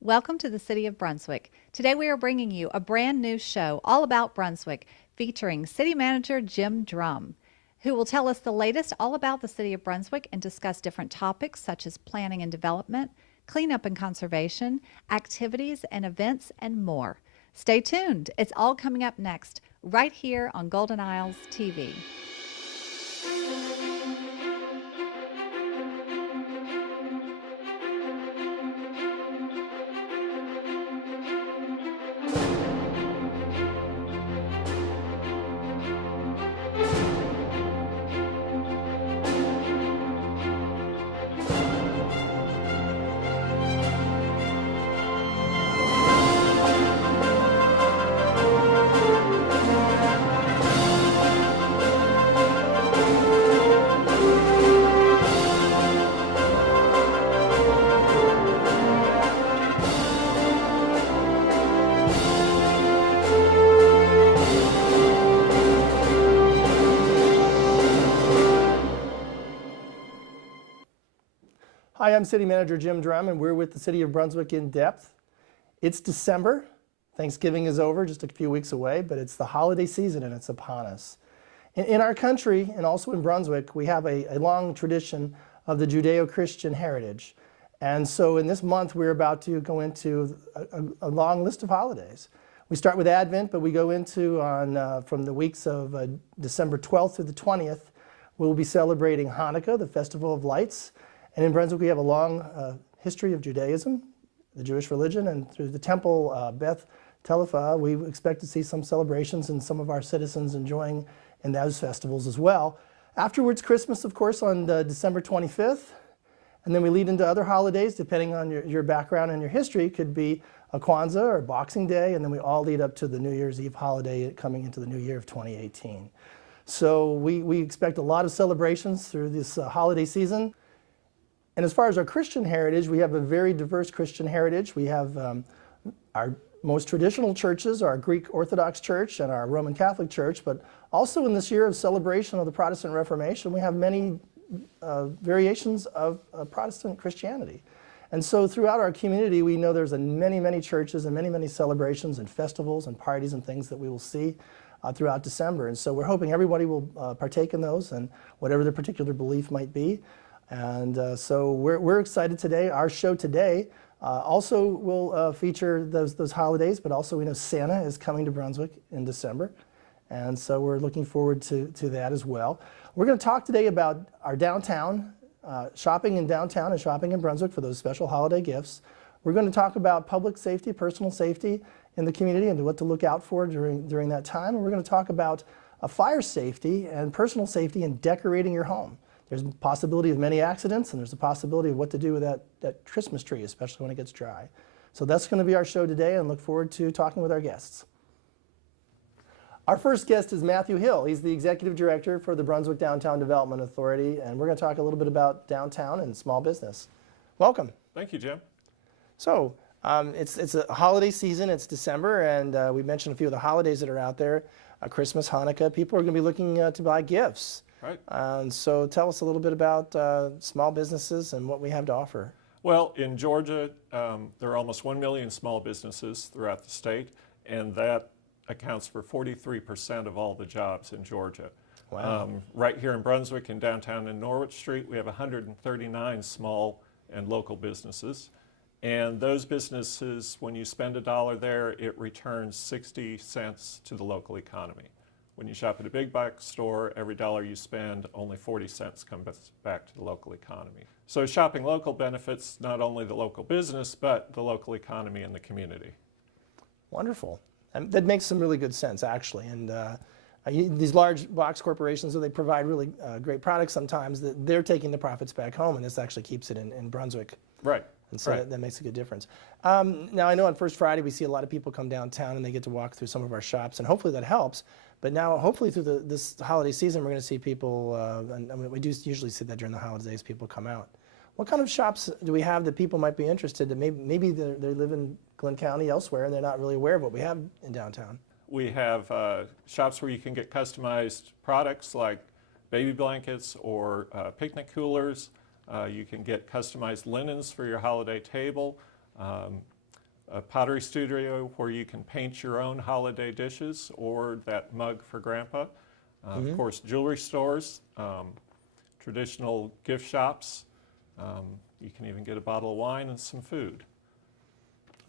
Welcome to the City of Brunswick. Today we are bringing you a brand new show all about Brunswick featuring City Manager Jim Drumm, who will tell us the latest all about the City of Brunswick and discuss different topics such as planning and development, cleanup and conservation, activities and events, and more. Stay tuned. It's all coming up next right here on Golden Isles TV. Hi, I'm City Manager Jim Drumm, and we're with the City of Brunswick in depth. It's December. Thanksgiving is over, just a few weeks away, but it's the holiday season and it's upon us. In our country, and also in Brunswick, we have a long tradition of the Judeo-Christian heritage. And so in this month, we're about to go into a long list of holidays. We start with Advent, but we go into, from the weeks of December 12th through the 20th, we'll be celebrating Hanukkah, the Festival of Lights. And in Brunswick, we have a long history of Judaism, the Jewish religion, and through the temple, Beth Telephah, we expect to see some celebrations and some of our citizens enjoying in those festivals as well. Afterwards, Christmas, of course, on December 25th. And then we lead into other holidays, depending on your background and your history. Could be a Kwanzaa or Boxing Day, and then we all lead up to the New Year's Eve holiday coming into the new year of 2018. So we expect a lot of celebrations through this holiday season. And as far as our Christian heritage, we have a very diverse Christian heritage. We have our most traditional churches, our Greek Orthodox Church and our Roman Catholic Church, but also in this year of celebration of the Protestant Reformation, we have many variations of Protestant Christianity. And so throughout our community, we know there's many churches and many celebrations and festivals and parties and things that we will see throughout December. And so we're hoping everybody will partake in those and whatever their particular belief might be. And so we're excited today. Our show today also will feature those holidays, but also we know Santa is coming to Brunswick in December. And so we're looking forward to that as well. We're going to talk today about our downtown, shopping in downtown and shopping in Brunswick for those special holiday gifts. We're going to talk about public safety, personal safety in the community and what to look out for during that time. And we're going to talk about fire safety and personal safety in decorating your home. There's a possibility of many accidents, and there's a possibility of what to do with that Christmas tree, especially when it gets dry. So that's going to be our show today, and look forward to talking with our guests. Our first guest is Matthew Hill. He's the Executive Director for the Brunswick Downtown Development Authority, and we're going to talk a little bit about downtown and small business. Welcome. Thank you, Jim. So it's a holiday season. It's December, and we mentioned a few of the holidays that are out there, Christmas, Hanukkah. People are going to be looking to buy gifts. Right. So tell us a little bit about small businesses and what we have to offer. Well, in Georgia, there are almost 1 million small businesses throughout the state, and that accounts for 43% of all the jobs in Georgia. Wow. Right here in Brunswick, in downtown and Norwich Street, we have 139 small and local businesses. And those businesses, when you spend $1 there, it returns 60 cents to the local economy. When you shop at a big box store, every dollar you spend, only 40 cents comes back to the local economy. So shopping local benefits not only the local business, but the local economy and the community. Wonderful. And that makes some really good sense, actually. And these large box corporations, they provide really great products sometimes, that they're taking the profits back home, and this actually keeps it in Brunswick. Right. And so that makes a good difference. Now, I know on First Friday we see a lot of people come downtown and they get to walk through some of our shops, and hopefully that helps. But now, hopefully through this holiday season, we're going to see people, and I mean, we do usually see that during the holidays, people come out. What kind of shops do we have that people might be interested in? Maybe they live in Glenn County elsewhere and they're not really aware of what we have in downtown. We have shops where you can get customized products like baby blankets or picnic coolers. You can get customized linens for your holiday table. a pottery studio where you can paint your own holiday dishes or that mug for Grandpa. Of course, jewelry stores, traditional gift shops. You can even get a bottle of wine and some food.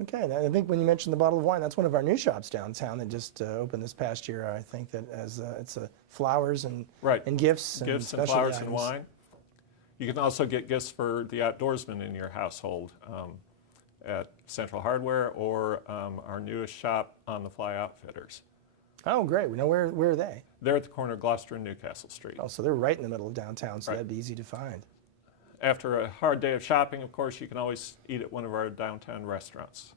Okay, and I think when you mentioned the bottle of wine, that's one of our new shops downtown that just opened this past year. I think that as it's flowers and Right. and gifts Gifts and specialty flowers items. and wine. You can also get gifts for the outdoorsmen in your household at Central Hardware or our newest shop, On the Fly Outfitters. Oh, great. We know where are they? They're at the corner of Gloucester and Newcastle Street. Oh, so they're right in the middle of downtown, so Right. that'd be easy to find. After a hard day of shopping, of course, you can always eat at one of our downtown restaurants.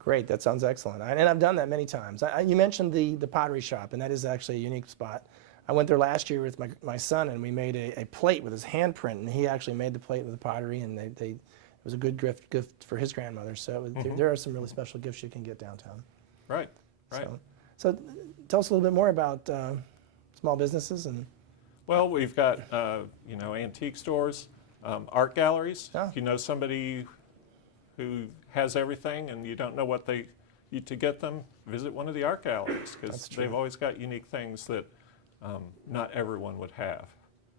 Great, that sounds excellent. And I've done that many times. You mentioned the pottery shop, and that is actually a unique spot. I went there last year with my son, and we made a plate with his handprint, and he actually made the plate with the pottery, and it was a good gift for his grandmother. So there are some really special gifts you can get downtown. Right, right. So tell us a little bit more about small businesses and. Well, we've got antique stores, art galleries. Oh. If you know somebody who has everything and you don't know what to get them, visit one of the art galleries because they've always got unique things that not everyone would have.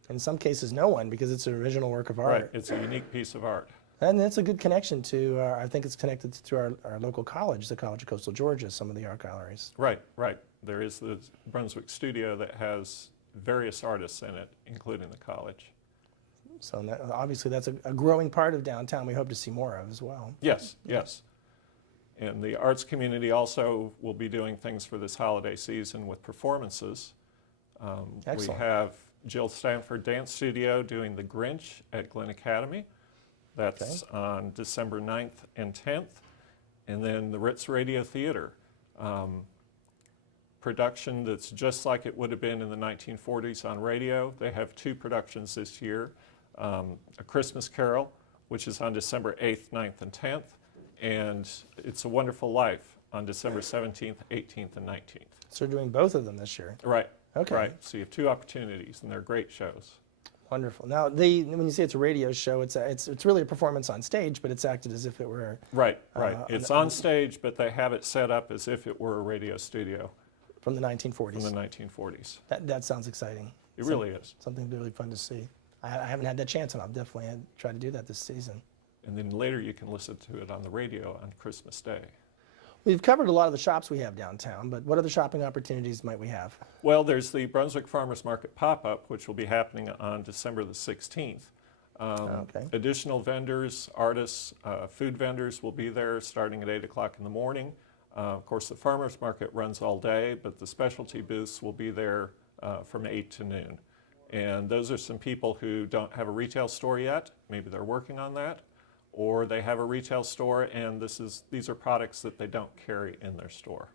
In some cases, no one, because it's an original work of art. Right, it's a unique piece of art. And that's a good connection to, I think it's connected to our local college, the College of Coastal Georgia, some of the art galleries. Right, right. There is the Brunswick studio that has various artists in it, including the college. So obviously that's a growing part of downtown we hope to see more of as well. Yes, yes. And the arts community also will be doing things for this holiday season with performances. We Excellent. have Jill Stanford Dance Studio doing The Grinch at Glen Academy. That's on December 9th and 10th. And then the Ritz Radio Theater. Production that's just like it would have been in the 1940s on radio. They have two productions this year. A Christmas Carol, which is on December 8th, 9th, and 10th. And It's a Wonderful Life on December 17th, 18th, and 19th. So we're doing both of them this year. Right. Okay. Right. So you have two opportunities, and they're great shows. Wonderful. Now, when you say it's a radio show, it's really a performance on stage, but it's acted as if it were. Right, right. It's on stage, but they have it set up as if it were a radio studio. From the 1940s. From the 1940s. That sounds exciting. It really is. Something really fun to see. I haven't had that chance, and I'll definitely try to do that this season. And then later you can listen to it on the radio on Christmas Day. We've covered a lot of the shops we have downtown, but what other shopping opportunities might we have? Well, there's the Brunswick Farmers Market pop-up, which will be happening on December the 16th. Additional vendors, artists, food vendors will be there starting at 8 o'clock in the morning. Of course, the farmers market runs all day, but the specialty booths will be there from 8 to noon. And those are some people who don't have a retail store yet. Maybe they're working on that. Or they have a retail store, and these are products that they don't carry in their store.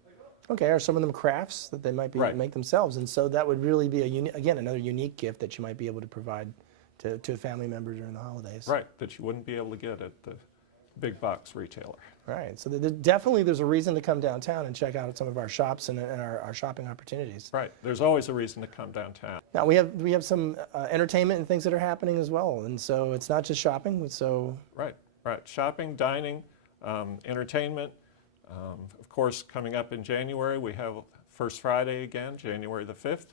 Okay, are some of them crafts that they might be able to make themselves? And so that would really be, again, another unique gift that you might be able to provide to a family member during the holidays. Right, that you wouldn't be able to get at the big box retailer. Right, so there's a reason to come downtown and check out some of our shops and our shopping opportunities. Right, there's always a reason to come downtown. Now we have some entertainment and things that are happening as well, and so it's not just shopping. So right, shopping, dining, entertainment. Of course, coming up in January, we have First Friday again, January the 5th.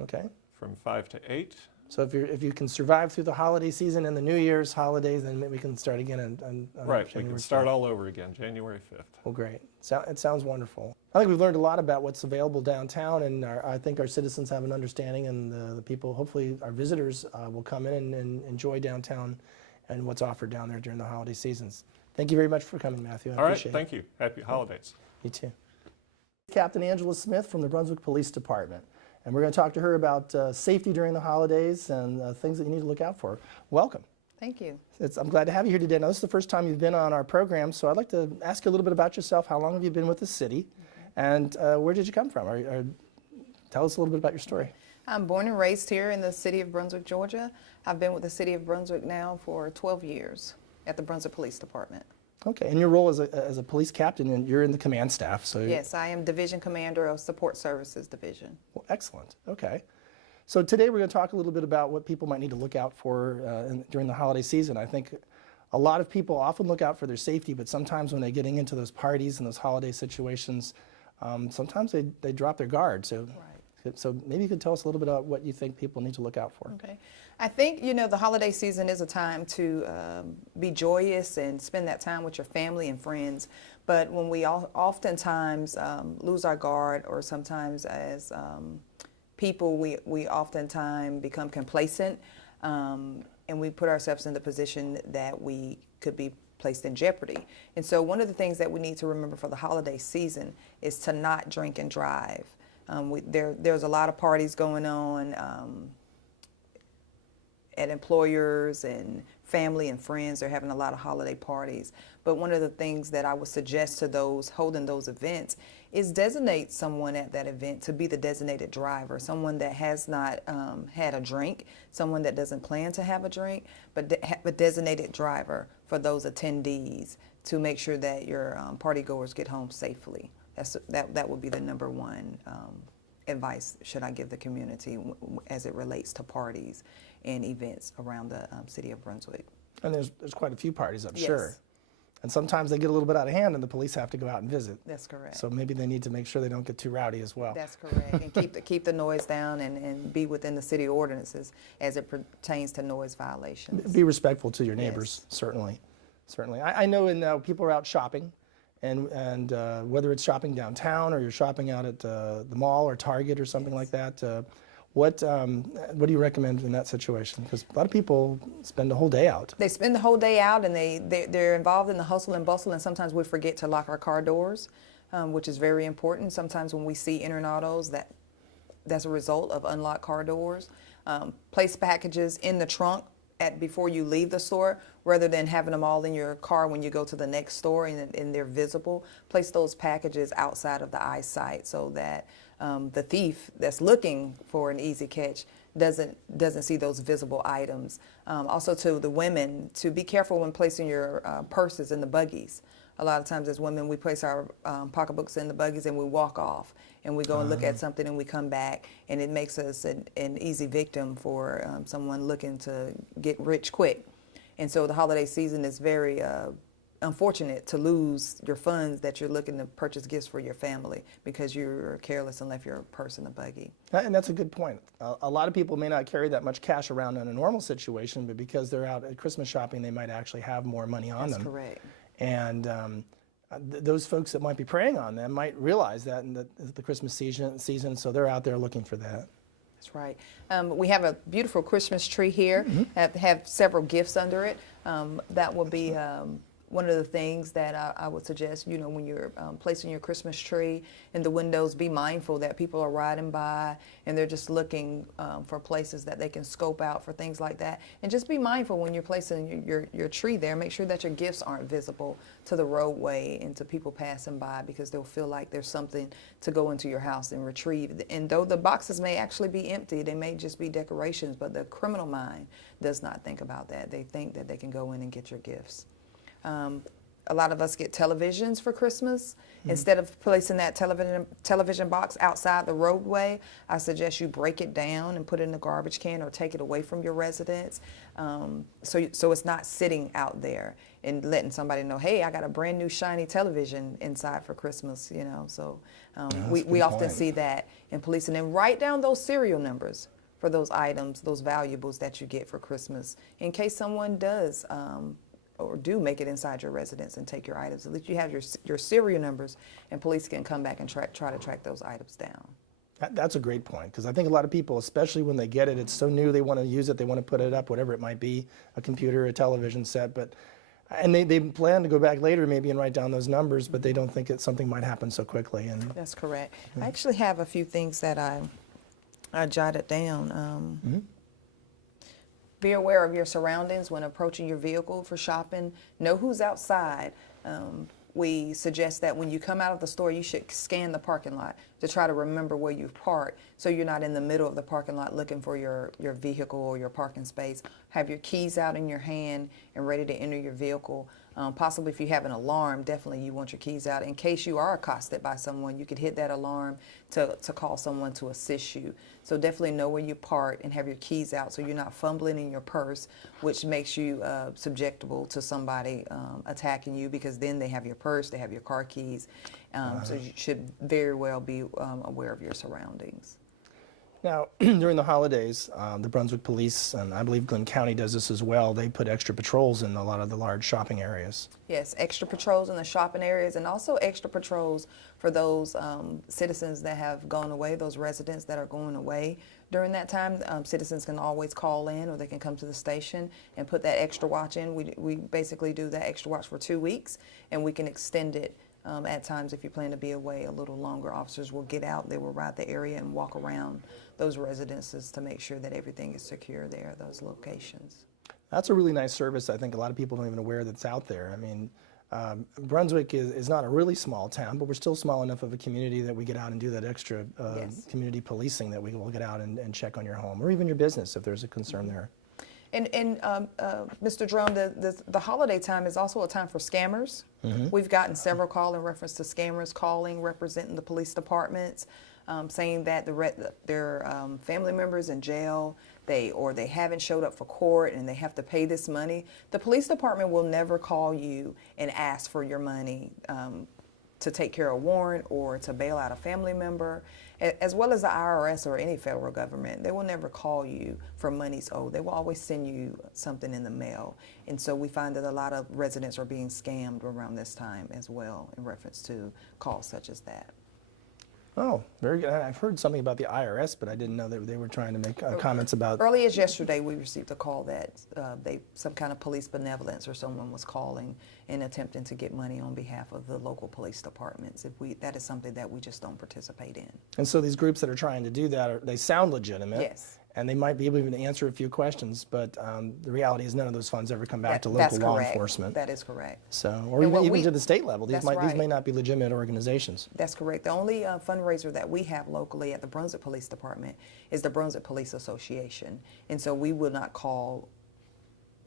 Okay. From 5 to 8. So if you can survive through the holiday season and the New Year's holidays, then maybe we can start again on right, January we can start 5th. all over again, January 5th. Well, great. It sounds wonderful. I think we've learned a lot about what's available downtown, and I think our citizens have an understanding, and the people, hopefully our visitors, will come in and enjoy downtown and what's offered down there during the holiday seasons. Thank you very much for coming, Matthew. I appreciate it. Thank you. Happy holidays. You too. Captain Angela Smith from the Brunswick Police Department. And we're going to talk to her about safety during the holidays and things that you need to look out for. Welcome. Thank you. I'm glad to have you here today. Now, this is the first time you've been on our program, so I'd like to ask you a little bit about yourself. How long have you been with the city? And where did you come from? Tell us a little bit about your story. I'm born and raised here in the City of Brunswick, Georgia. I've been with the City of Brunswick now for 12 years at the Brunswick Police Department. Okay, and your role as a police captain, and you're in the command staff, so... Yes, I am Division Commander of Support Services Division. Well, excellent. Okay. So today we're going to talk a little bit about what people might need to look out for during the holiday season. I think A lot of people often look out for their safety, but sometimes when they're getting into those parties and those holiday situations, sometimes they drop their guard. So, so maybe you could tell us a little bit about what you think people need to look out for. Okay. I think, the holiday season is a time to be joyous and spend that time with your family and friends. But when we oftentimes lose our guard, or sometimes as people, we oftentimes become complacent, and we put ourselves in the position that we could be placed in jeopardy. And so one of the things that we need to remember for the holiday season is to not drink and drive. There's a lot of parties going on at employers, and family and friends. They're having a lot of holiday parties. But one of the things that I would suggest to those holding those events is designate someone at that event to be the designated driver, someone that has not had a drink, someone that doesn't plan to have a drink, but have a designated driver for those attendees to make sure that your party goers get home safely. That would be the number one advice should I give the community as it relates to parties and events around the city of Brunswick. And there's quite a few parties, I'm Yes. sure. And sometimes they get a little bit out of hand and the police have to go out and visit. That's correct. So maybe they need to make sure they don't get too rowdy as well. That's correct. And keep the noise down, and be within the city ordinances as it pertains to noise violations. Be respectful to your neighbors, certainly. Certainly. I know people are out shopping, and whether it's shopping downtown or you're shopping out at the mall or Target or something like that, what do you recommend in that situation? Because a lot of people spend the whole day out. They spend the whole day out, and they're involved in the hustle and bustle, and sometimes we forget to lock our car doors, which is very important. Sometimes when we see entering autos, that's a result of unlocked car doors. Place packages in the trunk before you leave the store, rather than having them all in your car when you go to the next store and they're visible. Place those packages outside of the eyesight so that the thief that's looking for an easy catch doesn't see those visible items. Also, to the women, to be careful when placing your purses in the buggies. A lot of times as women, we place our pocketbooks in the buggies and we walk off, and we go and look at something and we come back, and it makes us an easy victim for someone looking to get rich quick. And so the holiday season is very unfortunate to lose your funds that you're looking to purchase gifts for your family because you're careless and left your purse in the buggy. And that's a good point. A lot of people may not carry that much cash around in a normal situation, but because they're out at Christmas shopping, they might actually have more money on them. That's correct. And those folks that might be preying on them might realize that in the Christmas season, so they're out there looking for that. That's right. We have a beautiful Christmas tree here. Have several gifts under it. That will be one of the things that I would suggest, when you're placing your Christmas tree in the windows, be mindful that people are riding by and they're just looking for places that they can scope out for things like that. And just be mindful when you're placing your tree there. Make sure that your gifts aren't visible to the roadway and to people passing by, because they'll feel like there's something to go into your house and retrieve. And though the boxes may actually be empty, they may just be decorations, but the criminal mind does not think about that. They think that they can go in and get your gifts. A lot of us get televisions for Christmas. Instead of placing that television box outside the roadway, I suggest you break it down and put it in a garbage can or take it away from your residence, so it's not sitting out there and letting somebody know, hey, I got a brand new shiny television inside for Christmas. So we often see that in police. And then write down those serial numbers for those items, those valuables that you get for Christmas, in case someone does or do make it inside your residence and take your items. At least you have your serial numbers, and police can come back and try to track those items down. That's a great point, because I think a lot of people, especially when they get it, it's so new, they want to use it, they want to put it up, whatever it might be, a computer, a television set, and they plan to go back later maybe and write down those numbers, but they don't think something might happen so quickly. And that's correct. I actually have a few things that I jotted down. Be aware of your surroundings when approaching your vehicle for shopping. Know who's outside. We suggest that when you come out of the store, you should scan the parking lot. to try to remember where you've parked, so you're not in the middle of the parking lot looking for your vehicle or your parking space. Have your keys out in your hand and ready to enter your vehicle. Possibly if you have an alarm, definitely you want your keys out in case you are accosted by someone. You could hit that alarm to call someone to assist you. So definitely know where you park and have your keys out so you're not fumbling in your purse, which makes you subjectable to somebody attacking you, because then they have your purse, they have your car keys. So you should very well be aware of your surroundings. Now, during the holidays, the Brunswick Police, and I believe Glenn County does this as well, they put extra patrols in a lot of the large shopping areas. Yes, extra patrols in the shopping areas, and also extra patrols for those citizens that have gone away, those residents that are going away during that time. Citizens can always call in, or they can come to the station and put that extra watch in. We basically do that extra watch for 2 weeks, and we can extend it. At times, if you plan to be away a little longer, officers will get out, they will ride the area and walk around those residences to make sure that everything is secure there, those locations. That's a really nice service. I think a lot of people don't even aware that's out there. I mean, Brunswick is not a really small town, but we're still small enough of a community that we get out and do that extra Yes. community policing, that we will get out and check on your home or even your business if there's a concern there. And Mr. Drumm, the holiday time is also a time for scammers. We've gotten several calls in reference to scammers calling, representing the police departments, saying that their family members in jail, they haven't showed up for court and they have to pay this money. The police department will never call you and ask for your money to take care of a warrant or to bail out a family member, as well as the IRS or any federal government. They will never call you for monies owed. They will always send you something in the mail. And so we find that a lot of residents are being scammed around this time as well in reference to calls such as that. Oh, very good. I've heard something about the IRS, but I didn't know that they were trying to make comments about. Early as yesterday, we received a call that some kind of police benevolence or someone was calling and attempting to get money on behalf of the local police departments. That is something that we just don't participate in. And so these groups that are trying to do that, they sound legitimate. Yes. And they might be able even to answer a few questions, but the reality is none of those funds ever come back to local law enforcement. That is correct. So, or And even to the state level. These that's these may right. not be legitimate organizations. That's correct. The only fundraiser that we have locally at the Brunswick Police Department is the Brunswick Police Association. And so we will not call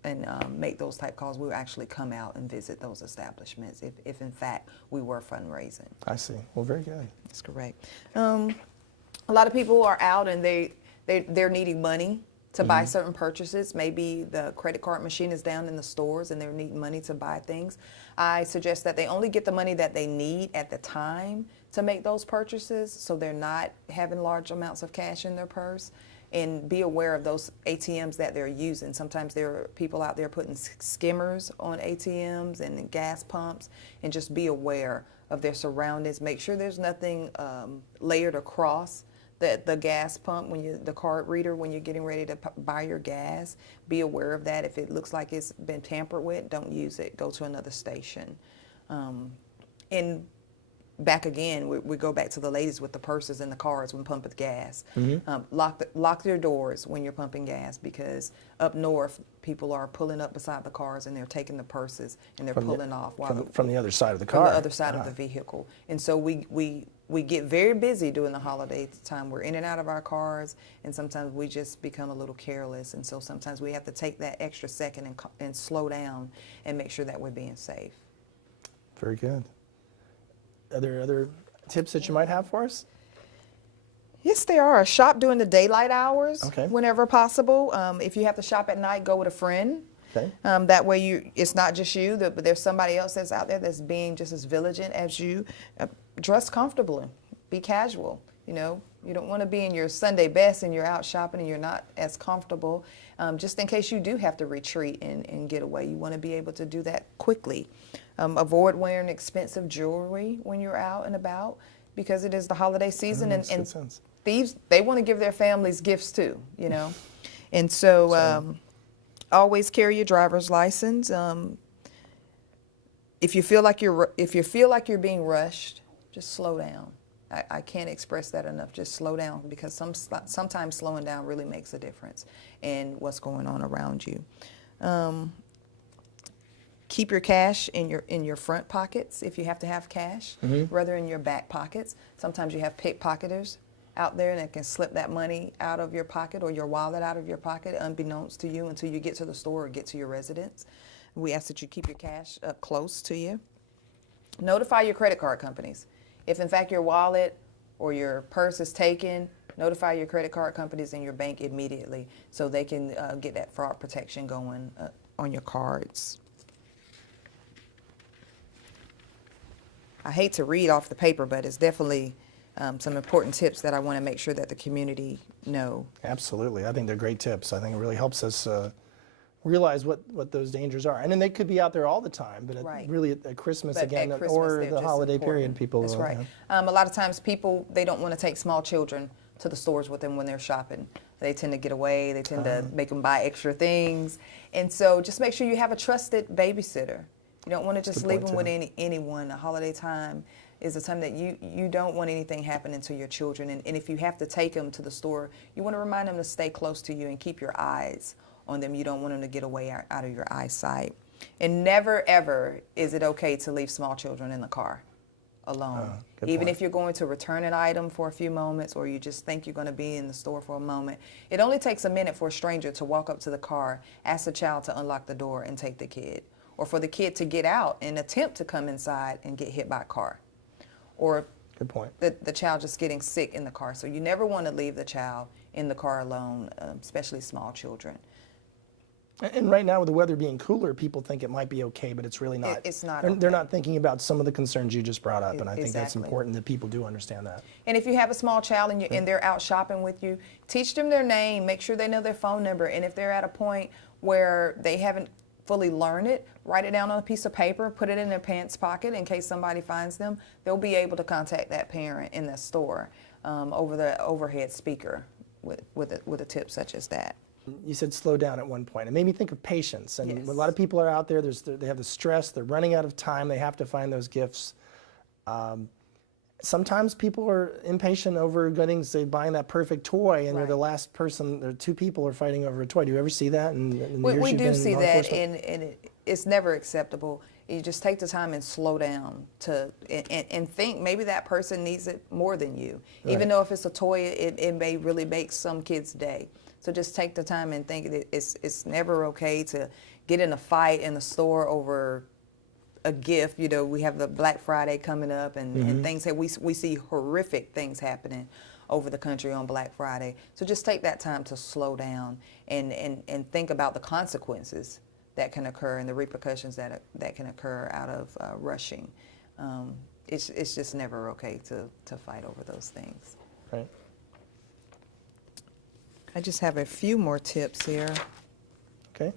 and make those type calls. We will actually come out and visit those establishments if in fact we were fundraising. I see. Well, very good. That's correct. A lot of people are out and they're needing money to buy certain purchases. Maybe the credit card machine is down in the stores and they're needing money to buy things. I suggest that they only get the money that they need at the time to make those purchases, so they're not having large amounts of cash in their purse. And be aware of those ATMs that they're using. Sometimes there are people out there putting skimmers on ATMs and gas pumps, and just be aware of their surroundings. Make sure there's nothing layered across the gas pump the card reader when you're getting ready to buy your gas. Be aware of that. If it looks like it's been tampered with, don't use it. Go to another station. And back again, we go back to the ladies with the purses and the cards when pumping gas. Lock their doors when you're pumping gas, because up north people are pulling up beside the cars and they're taking the purses and they're pulling off from the other side of the car. From the other side of the vehicle. And so we get very busy during the holiday time. We're in and out of our cars, and sometimes we just become a little careless. And so sometimes we have to take that extra second and slow down and make sure that we're being safe. Very good. Are there other tips that you might have for us? Yes, there are. Shop during the daylight hours whenever possible. If you have to shop at night, go with a friend. Okay. That way it's not just you, but there's somebody else that's out there that's being just as vigilant as you. Dress comfortably. Be casual. You don't want to be in your Sunday best and you're out shopping and you're not as comfortable. Just in case you do have to retreat and get away, you want to be able to do that quickly. Avoid wearing expensive jewelry when you're out and about, because it is the holiday season, and thieves, they want to give their families gifts too, And so always carry your driver's license. If you feel like you're being rushed, just slow down. I can't express that enough. Just slow down, because sometimes slowing down really makes a difference in what's going on around you. keep your cash in your front pockets if you have to have cash, rather in your back pockets. Sometimes you have pickpocketers out there that can slip that money out of your pocket or your wallet out of your pocket unbeknownst to you until you get to the store or get to your residence. We ask that you keep your cash up close to you. Notify your credit card companies. If in fact your wallet or your purse is taken, notify your credit card companies and your bank immediately so they can get that fraud protection going on your cards. I hate to read off the paper, but it's definitely some important tips that I want to make sure that the community know. Absolutely. I think they're great tips. I think it really helps us realize what those dangers are. And then they could be out there all the time, but really at Christmas But again, at Christmas, or they're the just holiday important. period, people. That's right. A lot of times people, they don't want to take small children to the stores with them when they're shopping. They tend to get away. They tend to make them buy extra things. And so just make sure you have a trusted babysitter. You don't want to just leave them with anyone. The holiday time is a time that you don't want anything happening to your children. And if you have to take them to the store, you want to remind them to stay close to you and keep your eyes on them. You don't want them to get away out of your eyesight. And never, ever is it okay to leave small children in the car alone. Even if you're going to return an item for a few moments or you just think you're going to be in the store for a moment. It only takes a minute for a stranger to walk up to the car, ask the child to unlock the door and take the kid. Or for the kid to get out and attempt to come inside and get hit by a car. Or Good point. The child just getting sick in the car. So you never want to leave the child in the car alone, especially small children. And right now with the weather being cooler, people think it might be okay, but it's really not. It's not They're okay. not thinking about some of the concerns you just brought up, and I think that's Exactly. important that people do understand that. And if you have a small child and they're out shopping with you, teach them their name, make sure they know their phone number, and if they're at a point where they haven't fully learned it, write it down on a piece of paper, put it in their pants pocket in case somebody finds them. They'll be able to contact that parent in the store over the overhead speaker with a tip such as that. You said slow down at one point. It made me think of patience. And Yes. a lot of people are out there, they have the stress, they're running out of time, they have to find those gifts. Sometimes people are impatient over buying that perfect toy, and you're the last person, or two people are fighting over a toy. Do you ever see that? We do see that, and it's never acceptable. You just take the time and slow down and think maybe that person needs it more than you. Right. Even though if it's a toy, it may really make some kid's day. So just take the time and think that it's never okay to get in a fight in the store over a gift. You know, we have the Black Friday coming up and things that we see horrific things happening over the country on Black Friday. So just take that time to slow down and think about the consequences that can occur and the repercussions that can occur out of rushing. It's just never okay to fight over those things. Right. I just have a few more tips here. Okay.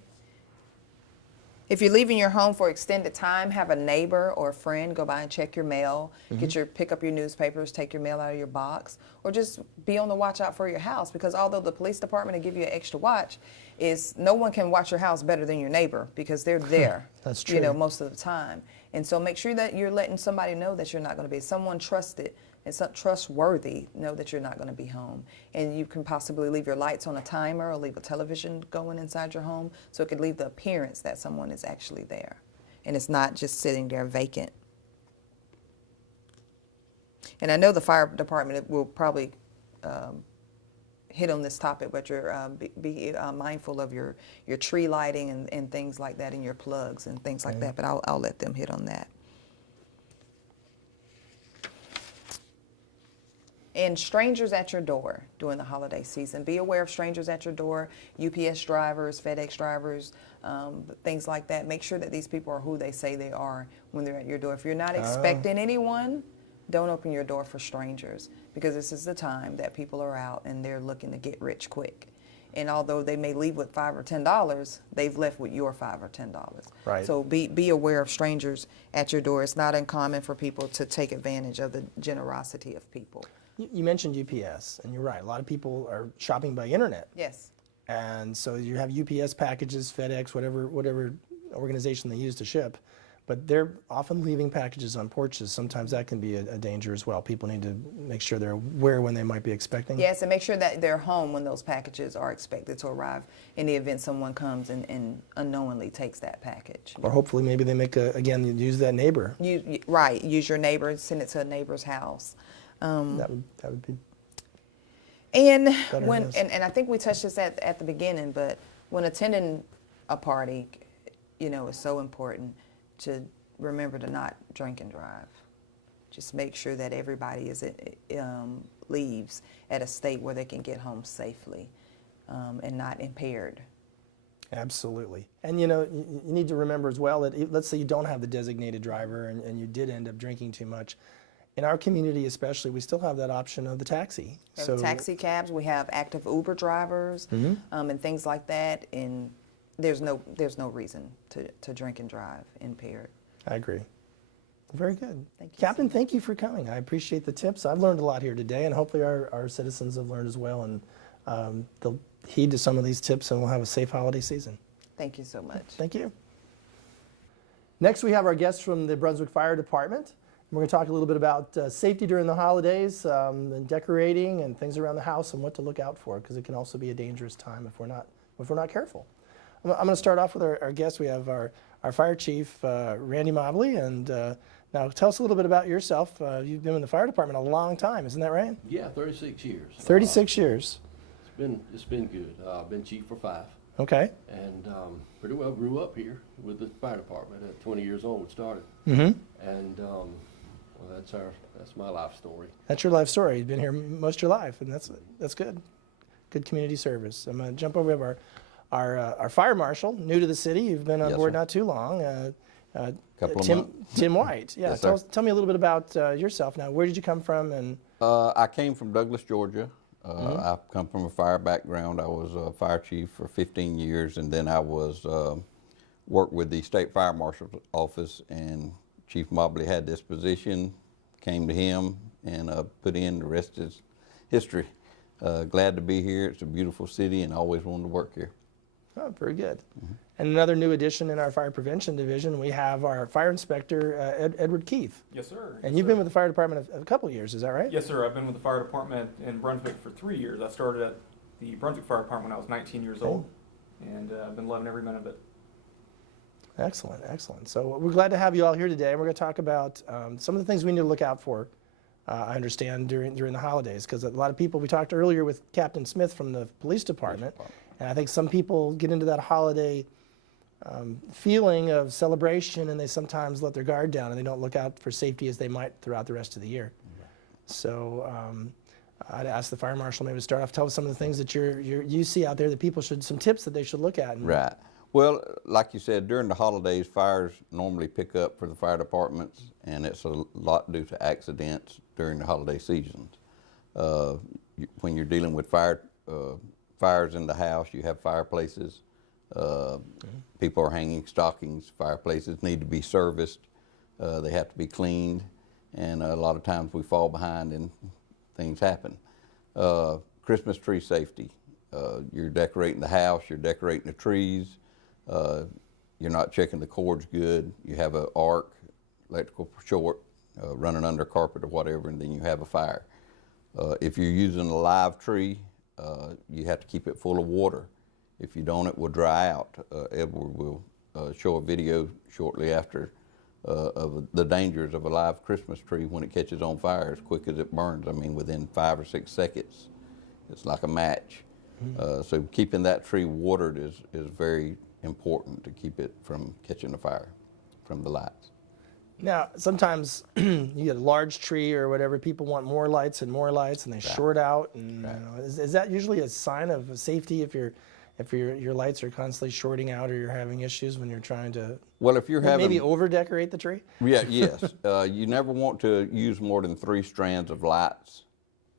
If you're leaving your home for extended time, have a neighbor or a friend go by and check your mail, pick up your newspapers, take your mail out of your box, or just be on the watch out for your house, because although the police department will give you an extra watch, no one can watch your house better than your neighbor because they're there. That's true. You know, most of the time. And so make sure that you're letting somebody know that you're not going to be someone trusted. It's not trustworthy, know that you're not going to be home. And you can possibly leave your lights on a timer or leave a television going inside your home so it could leave the appearance that someone is actually there. And it's not just sitting there vacant. And I know the fire department will probably hit on this topic, but be mindful of your tree lighting and things like that, and your plugs and things like that. But I'll let them hit on that. And strangers at your door during the holiday season. Be aware of strangers at your door, UPS drivers, FedEx drivers, things like that. Make sure that these people are who they say they are when they're at your door. If you're not expecting anyone, don't open your door for strangers, because this is the time that people are out and they're looking to get rich quick. And although they may leave with $5 or $10, they've left with your $5 or $10. Right. So be aware of strangers at your door. It's not uncommon for people to take advantage of the generosity of people. You mentioned UPS, and you're right. A lot of people are shopping by internet. Yes. And so you have UPS packages, FedEx, whatever organization they use to ship. but they're often leaving packages on porches. Sometimes that can be a danger as well. People need to make sure they're aware when they might be expecting. Yes, and make sure that they're home when those packages are expected to arrive in the event someone comes and unknowingly takes that package. Or hopefully maybe they make again, use that neighbor. Right, use your neighbor, send it to a neighbor's house. That would be. And better when than this. and I think we touched this at the beginning, but when attending a party, it's so important to remember to not drink and drive. Just make sure that everybody leaves at a state where they can get home safely and not impaired. Absolutely. And you need to remember as well that let's say you don't have the designated driver and you did end up drinking too much. In our community especially, we still have that option of the taxi. We have taxi cabs, we have active Uber drivers and things like that, and there's no reason to drink and drive impaired. I agree. Very good. Thank you, Captain, thank you for coming. I appreciate the tips. I've learned a lot here today, and hopefully our citizens have learned as well, and they'll heed to some of these tips, and we'll have a safe holiday season. Thank you so much. Thank you. Next, we have our guests from the Brunswick Fire Department. We're going to talk a little bit about safety during the holidays, and decorating and things around the house, and what to look out for, because it can also be a dangerous time if we're not careful. I'm going to start off with our guests. We have our fire chief, Randy Mobley, and now tell us a little bit about yourself. You've been in the fire department a long time, isn't that right? Yeah, 36 years. 36 years. It's been good. I've been chief for 5, Okay. and pretty well grew up here with the fire department. At 20 years old, started, Mm-hmm. and well, that's my life story. That's your life story. You've been here most of your life, and that's good. Good community service. I'm going to jump over to our fire marshal, new to the city. You've been on Yes, board sir. not too long. Couple of Tim, months. Tim White. Yeah, Yes, sir. tell me a little bit about yourself now. Where did you come from? And I came from Douglas, Georgia. I come from a fire background. I was a fire chief for 15 years, and then I was worked with the state fire marshal's office. And Chief Mobley had this position, came to him, and put in. The rest is history. Glad to be here. It's a beautiful city, and I always wanted to work here. oh, very good. And another new addition in our fire prevention division, we have our fire inspector, Edward Keith. Yes, sir. And Yes, you've sir. been with the fire department a couple of years, is that right? Yes, sir. I've been with the fire department in Brunswick for 3 years. I started at the Brunswick Fire Department when I was 19 years old, and I've been loving every minute of it. Excellent, excellent. So we're glad to have you all here today, and we're going to talk about some of the things we need to look out for, I understand, during the holidays, because a lot of people, we talked earlier with Captain Smith from the police department, and I think some people get into that holiday feeling of celebration, and they sometimes let their guard down, and they don't look out for safety as they might throughout the rest of the year. So I'd ask the fire marshal maybe to start off, tell us some of the things that you see out there that people should, some tips that they should look at. And Right. Well, like you said, during the holidays, fires normally pick up for the fire departments, and it's a lot due to accidents during the holiday seasons. When you're dealing with fires in the house, you have fireplaces. People are hanging stockings. Fireplaces need to be serviced. They have to be cleaned, and a lot of times we fall behind and things happen. Christmas tree safety. You're decorating the house, you're decorating the trees. You're not checking the cords good. You have an arc, electrical short, running under carpet or whatever, and then you have a fire. If you're using a live tree, you have to keep it full of water. If you don't, it will dry out. Edward will show a video shortly after of the dangers of a live Christmas tree when it catches on fire as quick as it burns. I mean, within 5 or 6 seconds, it's like a match. So keeping that tree watered is very important to keep it from catching a fire from the lights. Now, sometimes you get a large tree or whatever, people want more lights, and they short out. And is that usually a sign of safety if your lights are constantly shorting out, or you're having issues when you're trying to Well, if you're having maybe over decorate the tree? yes, you never want to use more than 3 strands of lights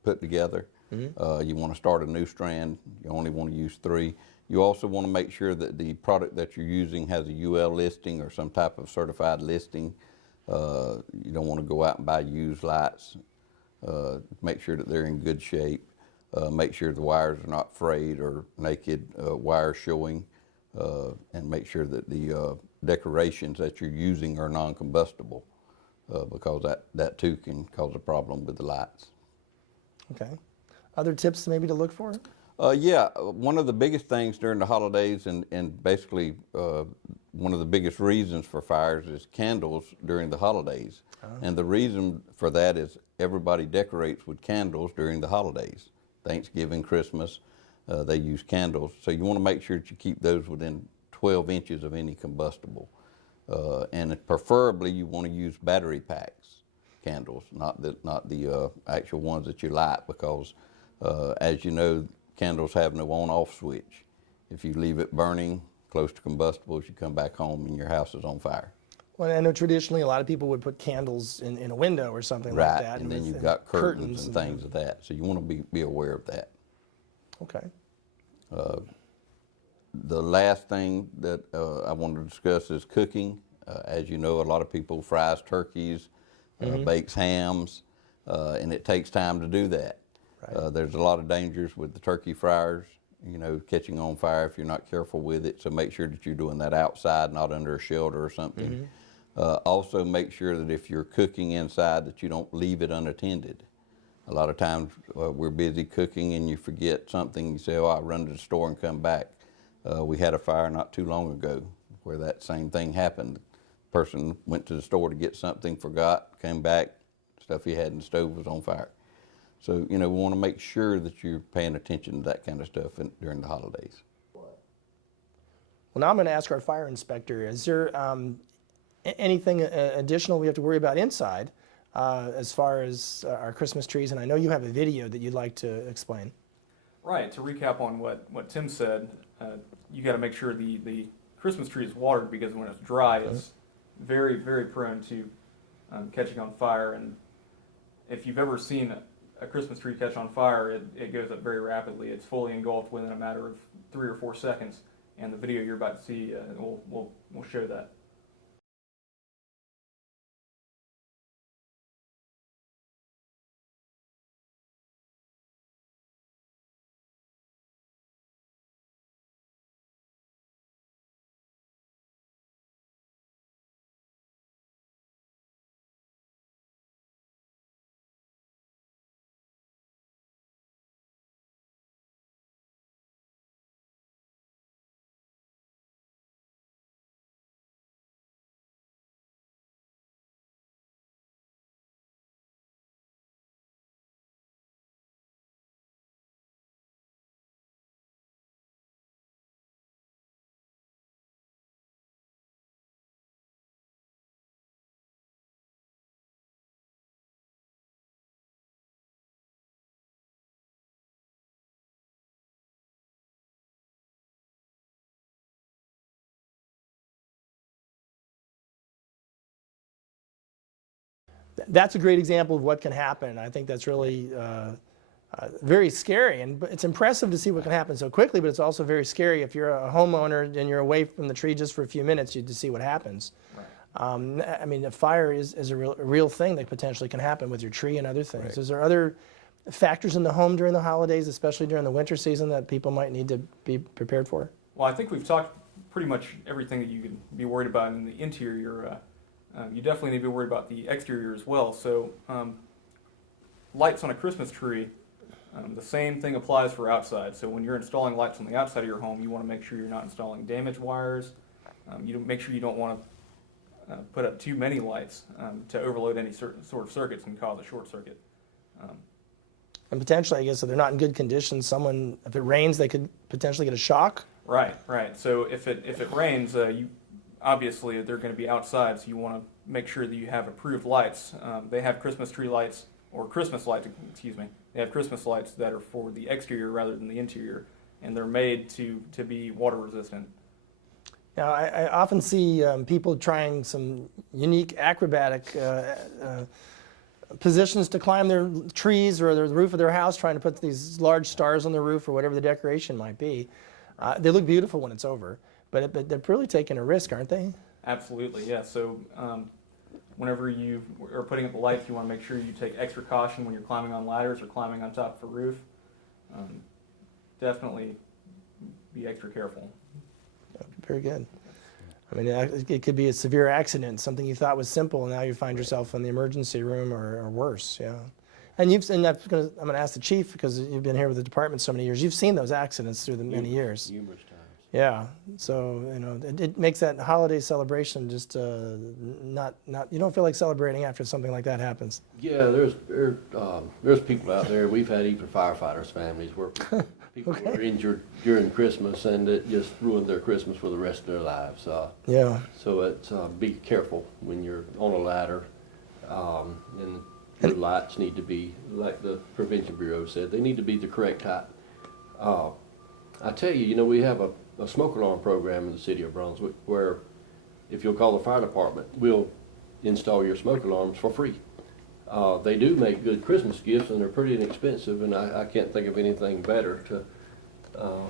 put together. You want to start a new strand. You only want to use 3. You also want to make sure that the product that you're using has a UL listing or some type of certified listing. You don't want to go out and buy used lights. Make sure that they're in good shape. Make sure the wires are not frayed or naked wires showing, and make sure that the decorations that you're using are non-combustible, because that too can cause a problem with the lights. Okay. Other tips maybe to look for? Yeah, one of the biggest things during the holidays, and basically one of the biggest reasons for fires, is candles during the holidays. And the reason for that is everybody decorates with candles during the holidays. Thanksgiving, Christmas, they use candles. So you want to make sure that you keep those within 12 inches of any combustible. And preferably you want to use battery packs candles, not the actual ones that you light, because as you know, candles have no on-off switch. If you leave it burning close to combustibles, you come back home and your house is on fire. Well, I know traditionally a lot of people would put candles in a window or something like that. Right, and then with- you've got curtains curtains and things of that. So you want to be aware of that. Okay. The last thing that I wanted to discuss is cooking. As you know, a lot of people fries turkeys, bakes hams, and it takes time to do that. Right. There's a lot of dangers with the turkey fryers, you know, catching on fire if you're not careful with it. So make sure that you're doing that outside, not under a shelter or something. Also make sure that if you're cooking inside that you don't leave it unattended. A lot of times we're busy cooking and you forget something, you say, oh, I'll run to the store and come back. We had a fire not too long ago where that same thing happened. The person went to the store to get something, forgot, came back, stuff he had in the stove was on fire. So, you know, we want to make sure that you're paying attention to that kind of stuff during the holidays. Well, now I'm going to ask our fire inspector, is there anything additional we have to worry about inside as far as our Christmas trees? And I know you have a video that you'd like to explain. Right. To recap on what Tim said, you got to make sure the Christmas tree is watered, because when it's dry, it's very, very prone to catching on fire. And if you've ever seen a Christmas tree catch on fire, it goes up very rapidly. It's fully engulfed within a matter of 3 or 4 seconds. And the video you're about to see will show that. That's a great example of what can happen. I think that's really very scary, and it's impressive to see what can happen so quickly, but it's also very scary if you're a homeowner and you're away from the tree just for a few minutes, to see what happens. Right. I mean, a fire is a real thing that potentially can happen with your tree and other things. Right. Is there other factors in the home during the holidays, especially during the winter season, that people might need to be prepared for? Well, I think we've talked pretty much everything that you can be worried about in the interior. You definitely need to be worried about the exterior as well. So lights on a Christmas tree, the same thing applies for outside. So when you're installing lights on the outside of your home, you want to make sure you're not installing damaged wires. You make sure you don't want to put up too many lights to overload any certain sort of circuits and cause a short circuit. And potentially, I guess, if they're not in good condition, if it rains, they could potentially get a shock. Right, right. So if it rains, obviously they're going to be outside, so you want to make sure that you have approved lights. They have Christmas tree lights, or Christmas lights, excuse me. They have Christmas lights that are for the exterior rather than the interior, and they're made to be water resistant. Now, I often see people trying some unique acrobatic positions to climb their trees or the roof of their house, trying to put these large stars on the roof or whatever the decoration might be. They look beautiful when it's over, but they're really taking a risk, aren't they? Absolutely, yeah. So whenever you are putting up the lights, you want to make sure you take extra caution when you're climbing on ladders or climbing on top of a roof. Definitely be extra careful. Very good. I mean, it could be a severe accident, something you thought was simple, and now you find yourself in the emergency room or worse. Yeah. And I'm going to ask the chief, because you've been here with the department so many years. You've seen those accidents through the many years. Numerous times. Yeah. So it makes that holiday celebration just not. You don't feel like celebrating after something like that happens. Yeah, there's people out there. We've had even firefighters' families where people were injured during Christmas, and it just ruined their Christmas for the rest of their lives. Yeah. So it's be careful when you're on a ladder, and your lights need to be, like the Prevention Bureau said, they need to be the correct height. I tell you, we have a smoke alarm program in the City of Brunswick where if you'll call the fire department, we'll install your smoke alarms for free. They do make good Christmas gifts, and they're pretty inexpensive, and I can't think of anything better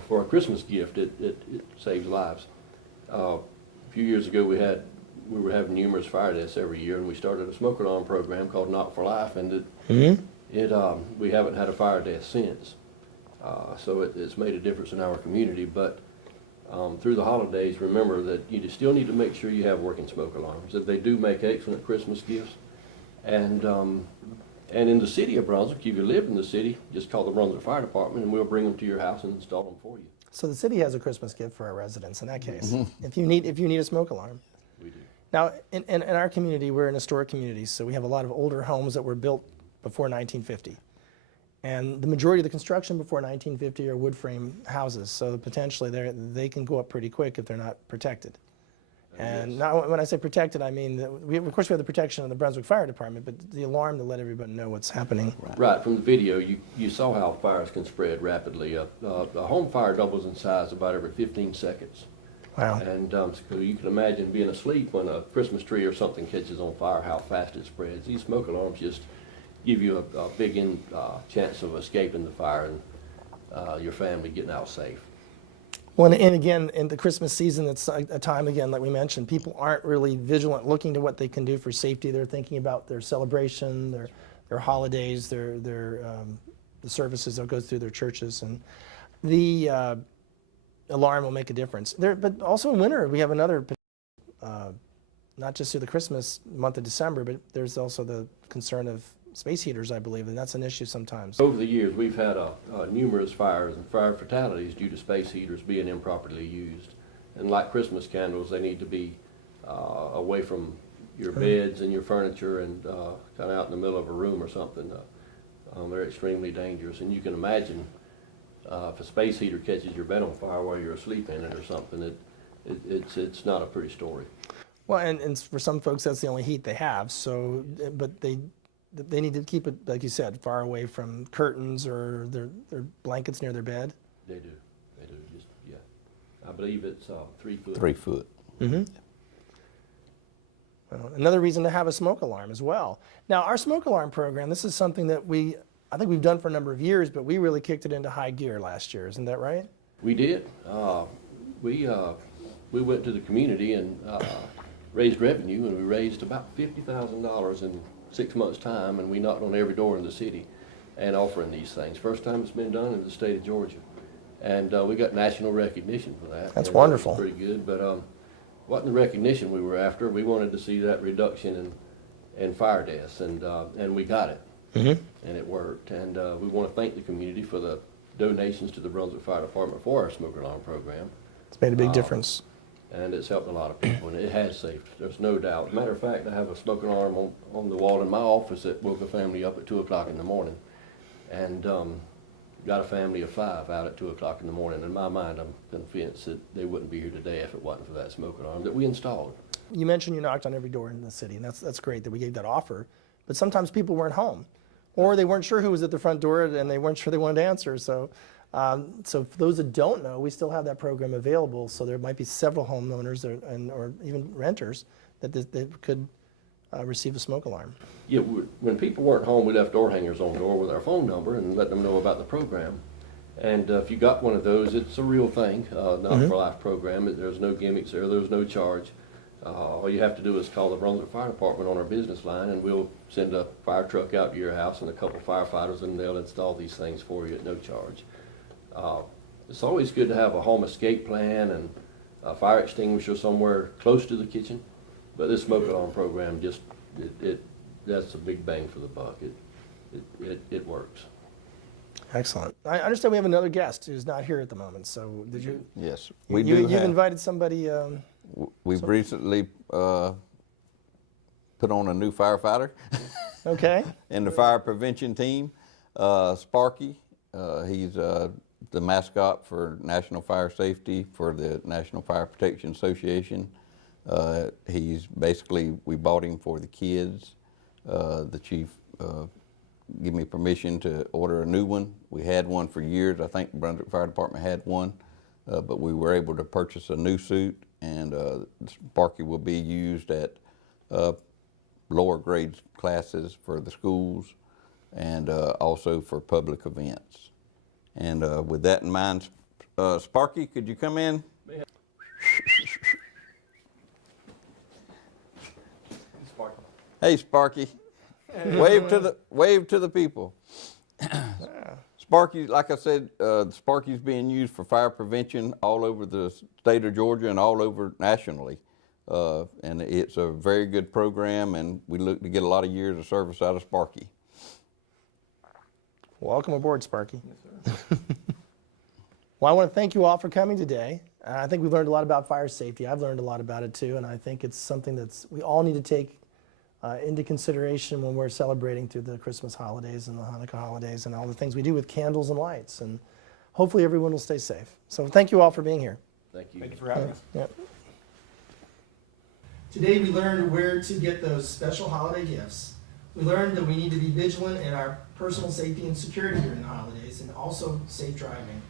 for a Christmas gift. It saves lives. A few years ago, we were having numerous fire deaths every year, and we started a smoke alarm program called Knock for Life, and we haven't had a fire death since. So it's made a difference in our community. But through the holidays, remember that you still need to make sure you have working smoke alarms. That they do make excellent Christmas gifts. And in the City of Brunswick, if you live in the city, just call the Brunswick Fire Department, and we'll bring them to your house and install them for you. So the city has a Christmas gift for our residents in that case. If you need a smoke alarm. We do. Now, in our community, we're an historic community, so we have a lot of older homes that were built before 1950. And the majority of the construction before 1950 are wood frame houses, so potentially they can go up pretty quick if they're not protected. And Yes. now, when I say protected, I mean that of course we have the protection of the Brunswick Fire Department, but the alarm to let everybody know what's happening. Right, from the video, you saw how fires can spread rapidly. A home fire doubles in size about every 15 seconds. Wow. And so you can imagine being asleep when a Christmas tree or something catches on fire, how fast it spreads. These smoke alarms just give you a big chance of escaping the fire and your family getting out safe. Well, and again, in the Christmas season, it's a time, again, like we mentioned, people aren't really vigilant looking to what they can do for safety. They're thinking about their celebration, their holidays, the services that go through their churches. And the alarm will make a difference. But also in winter, we have another, not just through the Christmas month of December, but there's also the concern of space heaters, I believe, and that's an issue sometimes. Over the years, we've had numerous fires and fire fatalities due to space heaters being improperly used. And like Christmas candles, they need to be away from your beds and your furniture and kind of out in the middle of a room or something. They're extremely dangerous. And you can imagine if a space heater catches your bed on fire while you're asleep in it or something, it's not a pretty story. Well, and for some folks, that's the only heat they have. So, but they need to keep it, like you said, far away from curtains or their blankets near their bed. They do. Just, yeah. I believe it's 3 foot. 3 foot. Mm-hmm. Well, another reason to have a smoke alarm as well. Now, our smoke alarm program, this is something that I think we've done for a number of years, but we really kicked it into high gear last year. Isn't that right? We did. We went to the community and raised revenue, and we raised about $50,000 in 6 months' time, and we knocked on every door in the city and offering these things. First time it's been done in the state of Georgia. And we got national recognition for that. That's and wonderful. That was pretty good, but wasn't the recognition we were after. We wanted to see that reduction in fire deaths, and we got it. Mm-hmm. And it worked. And we want to thank the community for the donations to the Brunswick Fire Department for our smoke alarm program. It's made a big difference. And it's helped a lot of people, and it has saved, there's no doubt. Matter of fact, I have a smoke alarm on the wall in my office that woke a family up at 2 o'clock in the morning. And got a family of 5 out at 2 o'clock in the morning. In my mind, I'm convinced that they wouldn't be here today if it wasn't for that smoke alarm that we installed. You mentioned you knocked on every door in the city, and that's great that we gave that offer. But sometimes people weren't home, or they weren't sure who was at the front door, and they weren't sure they wanted to answer. So for those that don't know, we still have that program available. So there might be several homeowners or even renters that could receive a smoke alarm. Yeah, when people weren't home, we left door hangers on the door with our phone number and let them know about the program. And if you got one of those, it's a real thing, not for life program. There's no gimmicks there. There's no charge. All you have to do is call the Brunswick Fire Department on our business line, and we'll send a fire truck out to your house and a couple of firefighters, and they'll install these things for you at no charge. It's always good to have a home escape plan and a fire extinguisher somewhere close to the kitchen. But this smoke alarm program just, that's a big bang for the buck. It works. Excellent. I understand we have another guest who's not here at the moment. So did you? Yes, You've invited somebody. We've recently put on a new firefighter Okay. in the fire prevention team, Sparky. He's the mascot for National Fire Safety for the National Fire Protection Association. He's basically, we bought him for the kids. The chief gave me permission to order a new one. We had one for years. I think the Brunswick Fire Department had one, but we were able to purchase a new suit, and Sparky will be used at lower grade classes for the schools and also for public events. And with that in mind, Sparky, could you come in? Hey, Sparky. Wave to the people. Sparky, like I said, Sparky's being used for fire prevention all over the state of Georgia and all over nationally. And it's a very good program, and we look to get a lot of years of service out of Sparky. Welcome aboard, Sparky. Yes, sir. Well, I want to thank you all for coming today. I think we've learned a lot about fire safety. I've learned a lot about it too, and I think it's something that's we all need to take into consideration when we're celebrating through the Christmas holidays and the Hanukkah holidays and all the things we do with candles and lights. And hopefully everyone will stay safe. So thank you all for being here. Thank you. Thank you for having us. Yep. Today we learned where to get those special holiday gifts. We learned that we need to be vigilant in our personal safety and security during the holidays, and also safe driving.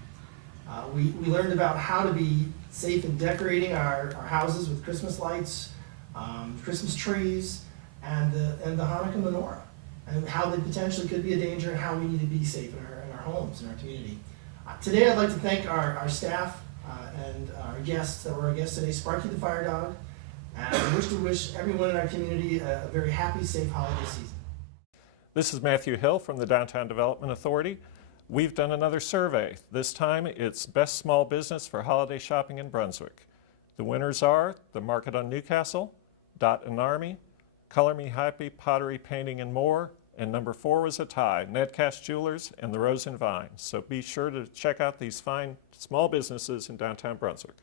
We learned about how to be safe in decorating our houses with Christmas lights, Christmas trees, and the Hanukkah menorah, and how they potentially could be a danger, and how we need to be safe in our homes, in our community. Today I'd like to thank our staff and our guests that were our guests today, Sparky the Fire Dog, and I wish everyone in our community a very happy, safe holiday season. This is Matthew Hill from the Downtown Development Authority. We've done another survey. This time it's Best Small Business for Holiday Shopping in Brunswick. The winners are the Market on Newcastle, Dot and Army, Color Me Happy Pottery, Painting and More, and number 4 was a tie, Nedcast Jewelers and the Rose and Vine. So be sure to check out these fine small businesses in downtown Brunswick.